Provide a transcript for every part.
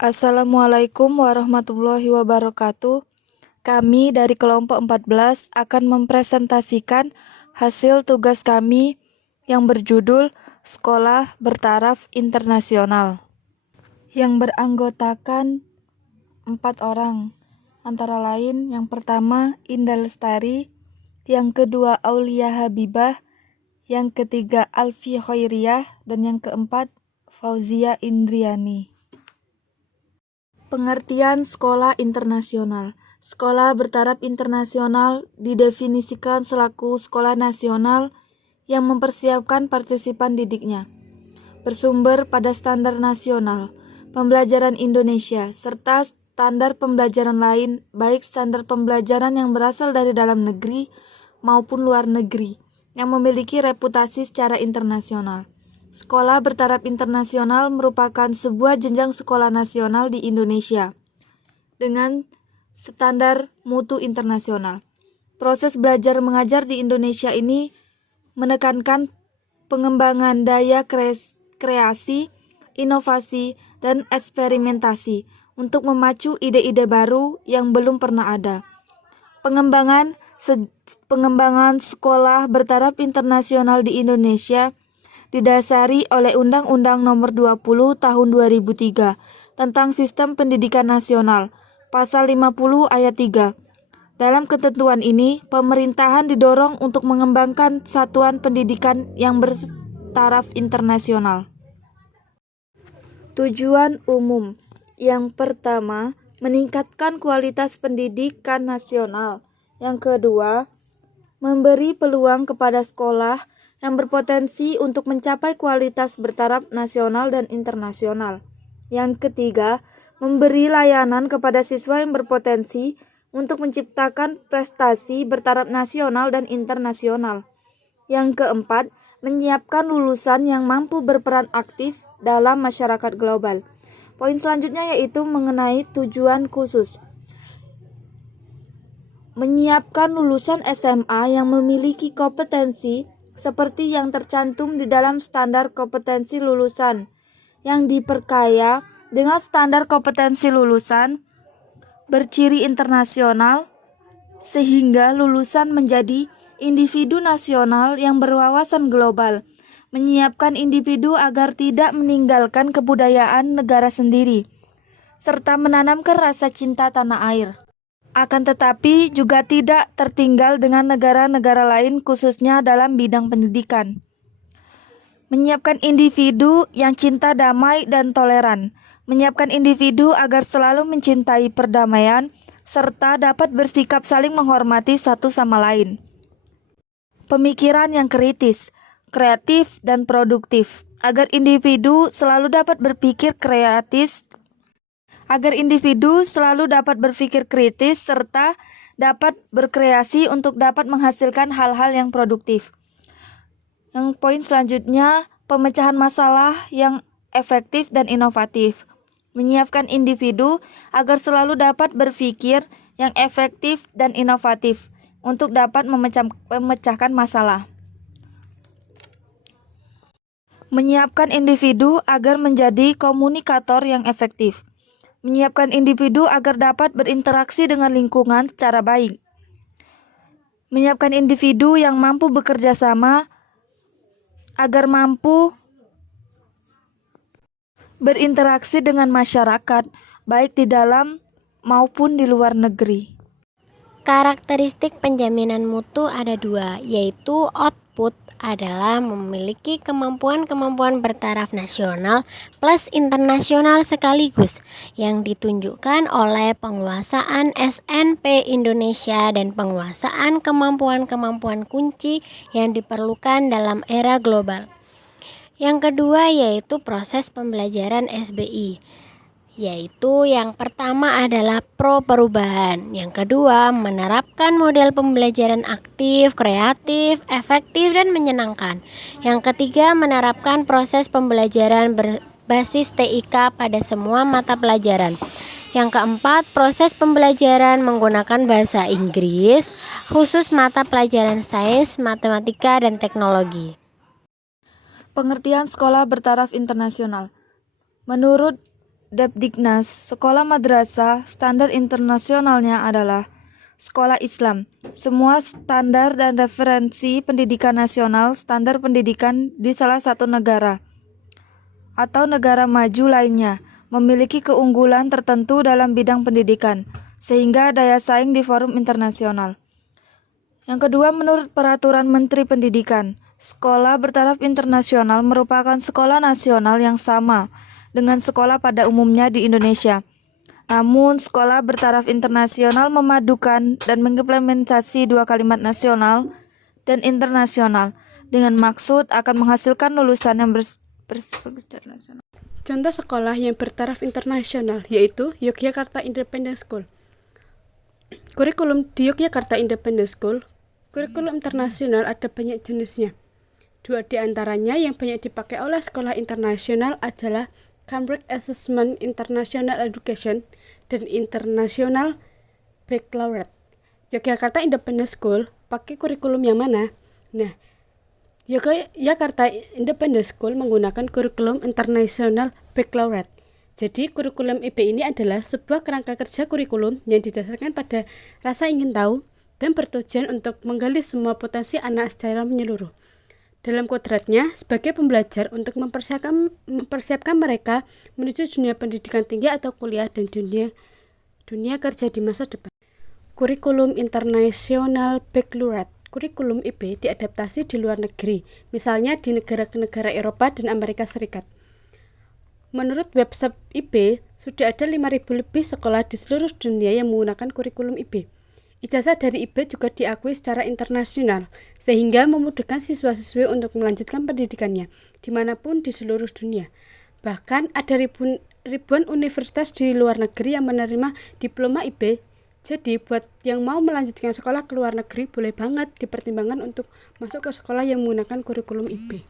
Assalamualaikum warahmatullahi wabarakatuh. Kami dari kelompok 14 akan mempresentasikan hasil tugas kami yang berjudul Sekolah Bertaraf Internasional, yang beranggotakan 4 orang, antara lain yang pertama Indah Lestari, yang kedua Aulia Habibah, yang ketiga Alfi Khairiyah, dan yang keempat Fauzia Indriani. Pengertian sekolah internasional. Sekolah bertaraf internasional didefinisikan selaku sekolah nasional yang mempersiapkan partisipan didiknya, bersumber pada standar nasional, pembelajaran Indonesia, serta standar pembelajaran lain, baik standar pembelajaran yang berasal dari dalam negeri maupun luar negeri, yang memiliki reputasi secara internasional. Sekolah bertaraf internasional merupakan sebuah jenjang sekolah nasional di Indonesia dengan standar mutu internasional. Proses belajar mengajar di Indonesia ini menekankan pengembangan daya kreasi, inovasi, dan eksperimentasi untuk memacu ide-ide baru yang belum pernah ada. Pengembangan sekolah bertaraf internasional di Indonesia didasari oleh Undang-Undang Nomor 20 Tahun 2003 tentang Sistem Pendidikan Nasional, Pasal 50 Ayat 3. Dalam ketentuan ini, pemerintahan didorong untuk mengembangkan satuan pendidikan yang bertaraf internasional. Tujuan umum. Yang pertama, meningkatkan kualitas pendidikan nasional. Yang kedua, memberi peluang kepada sekolah yang berpotensi untuk mencapai kualitas bertaraf nasional dan internasional. Yang ketiga, memberi layanan kepada siswa yang berpotensi untuk menciptakan prestasi bertaraf nasional dan internasional. Yang keempat, menyiapkan lulusan yang mampu berperan aktif dalam masyarakat global. Poin selanjutnya yaitu mengenai tujuan khusus. Menyiapkan lulusan SMA yang memiliki kompetensi seperti yang tercantum di dalam standar kompetensi lulusan, yang diperkaya dengan standar kompetensi lulusan berciri internasional, sehingga lulusan menjadi individu nasional yang berwawasan global. Menyiapkan individu agar tidak meninggalkan kebudayaan negara sendiri, serta menanamkan rasa cinta tanah air. Akan tetapi juga tidak tertinggal dengan negara-negara lain khususnya dalam bidang pendidikan. Menyiapkan individu yang cinta damai dan toleran. Menyiapkan individu agar selalu mencintai perdamaian serta dapat bersikap saling menghormati satu sama lain. Pemikiran yang kritis, kreatif, dan produktif. Agar individu selalu dapat berpikir kritis serta dapat berkreasi untuk dapat menghasilkan hal-hal yang produktif. Yang poin selanjutnya, pemecahan masalah yang efektif dan inovatif. Menyiapkan individu agar selalu dapat berpikir yang efektif dan inovatif untuk dapat memecahkan masalah. Menyiapkan individu agar menjadi komunikator yang efektif. Menyiapkan individu agar dapat berinteraksi dengan lingkungan secara baik. Menyiapkan individu yang mampu bekerja sama agar mampu berinteraksi dengan masyarakat, baik di dalam maupun di luar negeri. Karakteristik penjaminan mutu ada dua, yaitu output adalah memiliki kemampuan bertaraf nasional plus internasional sekaligus yang ditunjukkan oleh penguasaan SNP Indonesia dan penguasaan kemampuan kunci yang diperlukan dalam era global. Yang kedua yaitu proses pembelajaran SBI, yaitu yang pertama adalah pro perubahan, yang kedua menerapkan model pembelajaran aktif, kreatif, efektif, dan menyenangkan, yang ketiga menerapkan proses pembelajaran berbasis TIK pada semua mata pelajaran, yang keempat proses pembelajaran menggunakan bahasa Inggris khusus mata pelajaran sains, matematika, dan teknologi. Pengertian sekolah bertaraf internasional. Menurut Depdiknas, sekolah madrasah standar internasionalnya adalah sekolah Islam. Semua standar dan referensi pendidikan nasional standar pendidikan di salah satu negara atau negara maju lainnya memiliki keunggulan tertentu dalam bidang pendidikan, sehingga daya saing di forum internasional. Yang kedua, menurut Peraturan Menteri Pendidikan, sekolah bertaraf internasional merupakan sekolah nasional yang sama dengan sekolah pada umumnya di Indonesia. Namun, sekolah bertaraf internasional memadukan dan mengimplementasi dua kalimat nasional dan internasional dengan maksud akan menghasilkan lulusan yang bersifat internasional. Contoh sekolah yang bertaraf internasional yaitu Yogyakarta Independent School. Kurikulum di Yogyakarta Independent School, kurikulum internasional ada banyak jenisnya. Dua di antaranya yang banyak dipakai oleh sekolah internasional adalah Cambridge Assessment International Education dan International Baccalaureate. Yogyakarta Independent School pakai kurikulum yang mana? Nah, Yogyakarta Independent School menggunakan kurikulum International Baccalaureate. Jadi, kurikulum IB ini adalah sebuah kerangka kerja kurikulum yang didasarkan pada rasa ingin tahu dan bertujuan untuk menggali semua potensi anak secara menyeluruh. Dalam kodratnya, sebagai pembelajar untuk mempersiapkan mereka menuju dunia pendidikan tinggi atau kuliah dan dunia kerja di masa depan. Kurikulum International Baccalaureate. Kurikulum IB diadaptasi di luar negeri, misalnya di negara-negara Eropa dan Amerika Serikat. Menurut website IB, sudah ada 5.000 lebih sekolah di seluruh dunia yang menggunakan kurikulum IB. Ijazah dari IB juga diakui secara internasional, sehingga memudahkan siswa-siswi untuk melanjutkan pendidikannya dimanapun di seluruh dunia. Bahkan ada ribuan universitas di luar negeri yang menerima diploma IB. Jadi buat yang mau melanjutkan sekolah ke luar negeri boleh banget dipertimbangkan untuk masuk ke sekolah yang menggunakan kurikulum IB.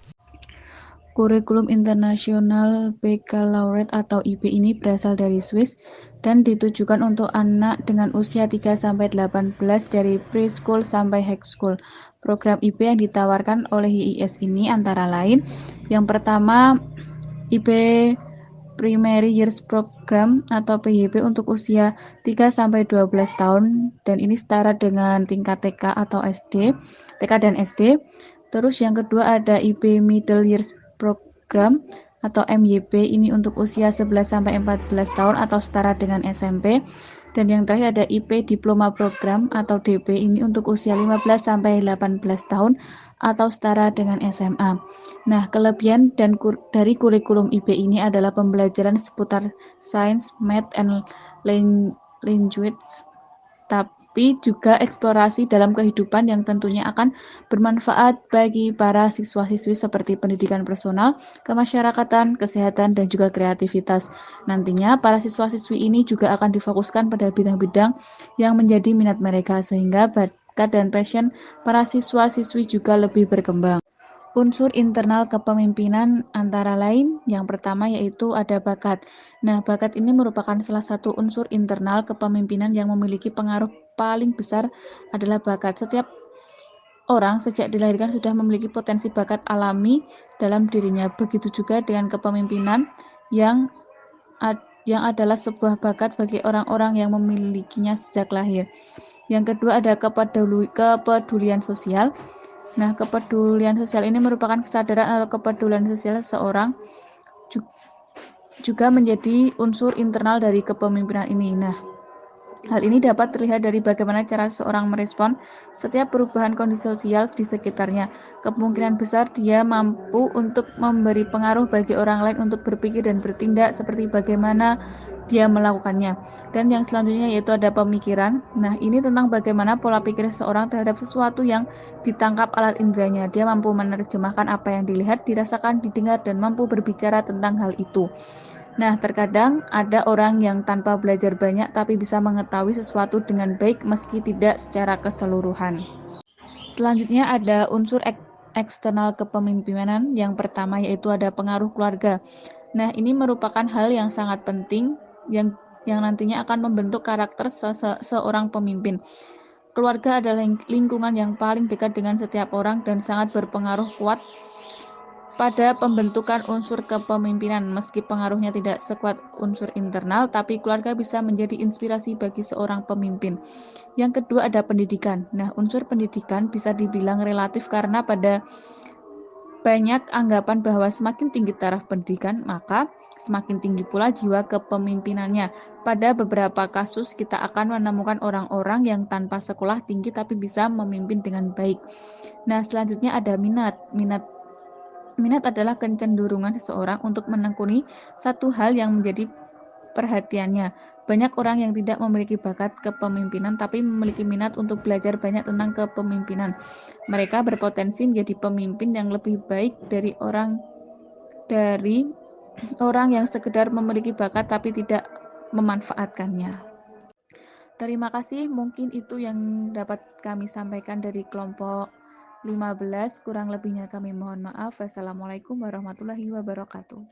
Kurikulum Internasional Baccalaureate atau IB ini berasal dari Swiss dan ditujukan untuk anak dengan usia 3-18 dari preschool sampai high school. Program IB yang ditawarkan oleh YIS ini antara lain, yang pertama IB Primary Years Program atau PYP untuk usia 3-12 tahun dan ini setara dengan tingkat TK atau SD, TK dan SD. Terus yang kedua ada IB Middle Years Program atau MYP ini untuk usia 11-14 tahun atau setara dengan SMP. Dan yang terakhir ada IP Diploma Program atau DP ini untuk usia 15-18 tahun atau setara dengan SMA. Nah, kelebihan dari kurikulum IB ini adalah pembelajaran seputar sains, math, and language, tapi juga eksplorasi dalam kehidupan yang tentunya akan bermanfaat bagi para siswa-siswi seperti pendidikan personal, kemasyarakatan, kesehatan, dan juga kreativitas. Nantinya, para siswa-siswi ini juga akan difokuskan pada bidang-bidang yang menjadi minat mereka, sehingga bakat dan passion para siswa-siswi juga lebih berkembang. Unsur internal kepemimpinan antara lain yang pertama yaitu ada bakat. Nah, bakat ini merupakan salah satu unsur internal kepemimpinan yang memiliki pengaruh paling besar adalah bakat. Setiap orang sejak dilahirkan sudah memiliki potensi bakat alami dalam dirinya. Begitu juga dengan kepemimpinan yang adalah sebuah bakat bagi orang-orang yang memilikinya sejak lahir. Yang kedua ada kepedulian sosial. Nah, kepedulian sosial ini merupakan kesadaran atau kepedulian sosial seseorang juga menjadi unsur internal dari kepemimpinan ini. Nah, hal ini dapat terlihat dari bagaimana cara seseorang merespon setiap perubahan kondisi sosial di sekitarnya. Kemungkinan besar dia mampu untuk memberi pengaruh bagi orang lain untuk berpikir dan bertindak seperti bagaimana dia melakukannya. Dan yang selanjutnya yaitu ada pemikiran. Nah, ini tentang bagaimana pola pikir seseorang terhadap sesuatu yang ditangkap alat inderanya. Dia mampu menerjemahkan apa yang dilihat, dirasakan, didengar, dan mampu berbicara tentang hal itu. Nah, terkadang ada orang yang tanpa belajar banyak tapi bisa mengetahui sesuatu dengan baik meski tidak secara keseluruhan. Selanjutnya ada unsur eksternal kepemimpinan. Yang pertama yaitu ada pengaruh keluarga. Nah, ini merupakan hal yang sangat penting yang nantinya akan membentuk karakter seorang pemimpin. Keluarga adalah lingkungan yang paling dekat dengan setiap orang dan sangat berpengaruh kuat pada pembentukan unsur kepemimpinan. Meski pengaruhnya tidak sekuat unsur internal, tapi keluarga bisa menjadi inspirasi bagi seorang pemimpin. Yang kedua ada pendidikan. Nah, unsur pendidikan bisa dibilang relatif karena pada banyak anggapan bahwa semakin tinggi taraf pendidikan, maka semakin tinggi pula jiwa kepemimpinannya. Pada beberapa kasus kita akan menemukan orang-orang yang tanpa sekolah tinggi tapi bisa memimpin dengan baik. Nah, selanjutnya ada minat. Minat adalah kecenderungan seseorang untuk menekuni satu hal yang menjadi perhatiannya. Banyak orang yang tidak memiliki bakat kepemimpinan tapi memiliki minat untuk belajar banyak tentang kepemimpinan. Mereka berpotensi menjadi pemimpin yang lebih baik dari orang yang sekedar memiliki bakat tapi tidak memanfaatkannya. Terima kasih, mungkin itu yang dapat kami sampaikan dari kelompok 15. Kurang lebihnya kami mohon maaf. Wassalamualaikum warahmatullahi wabarakatuh.